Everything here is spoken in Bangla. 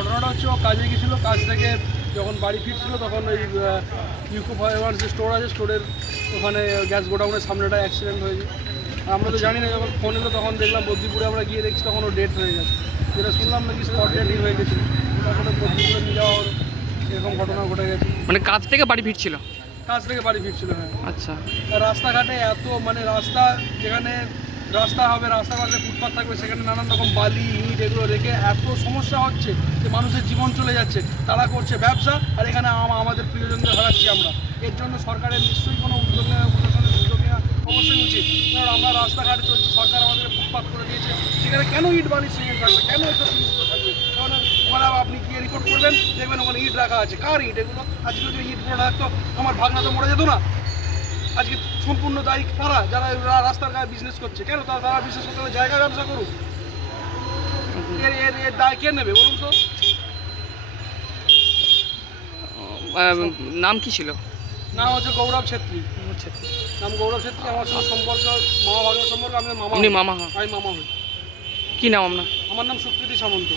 ঘটনাটা হচ্ছে ও কাজে গেছিল কাজ থেকে যখন বাড়ি ফিরছিল তখন ওই ইউকো ফাইবার যে স্টোর আছে স্টোরের ওখানে গ্যাস গোডাউনের সামনেটা অ্যাক্সিডেন্ট হয়েছে। আমরা তো জানি না যখন ফোন এলো তখন দেখলাম বদ্রিপুরে আমরা গিয়ে দেখছি তখন ও ডেট হয়ে গেছে। যেটা শুনলাম নাকি স্পট ডেটই হয়ে গেছিল। তারপরে বদ্রিপুরে নিয়ে যাওয়া হলো এরকম ঘটনা ঘটে গেছে। মানে কাজ থেকে বাড়ি ফিরছিল? কাজ থেকে বাড়ি ফিরছিল হ্যাঁ। আচ্ছা। রাস্তাঘাটে এত মানে রাস্তা যেখানে রাস্তা হবে রাস্তার পাশে ফুটপাথ থাকবে, সেখানে নানান রকম বালি, ইট এগুলো রেখে এত সমস্যা হচ্ছে যে মানুষের জীবন চলে যাচ্ছে, তারা করছে ব্যবসা, আর এখানে আমাদের প্রিয়জনদের হারাচ্ছি আমরা। এর জন্য সরকারের নিশ্চয়ই কোনো উদ্যোগ নেওয়া প্রশাসনের উদ্যোগ নেওয়া অবশ্যই উচিত। কারণ আমরা রাস্তাঘাটে চলছি, সরকার আমাদের ফুটপাথ করে দিয়েছে, সেখানে কেন ইট বালি সিমেন্ট থাকবে, কেন এসব জিনিসগুলো থাকবে? কারণ ওখানে আপনি গিয়ে রিপোর্ট করবেন, দেখবেন ওখানে ইট রাখা আছে। কার ইট এগুলো? আজকে যদি ইটগুলো রাখতো, আমার ভাগনা তো মরে যেত না। আজকে সম্পূর্ণ দায়ী তারা যারা রাস্তার গায়ে বিজনেস করছে। কেন তারা তারা বিশেষ করে জায়গা ব্যবসা করুক? এর এর এর দায় কে নেবে বলুন তো? নাম কি ছিল? নাম হচ্ছে গৌরব ছেত্রী। নাম গৌরব ছেত্রী আমার সঙ্গে সম্পর্ক মামা ভাগনার সম্পর্ক আমি মামা উনি মামা হন আমি মামা হই। কি নাম আপনার? আমার নাম সুকৃতি সামন্ত।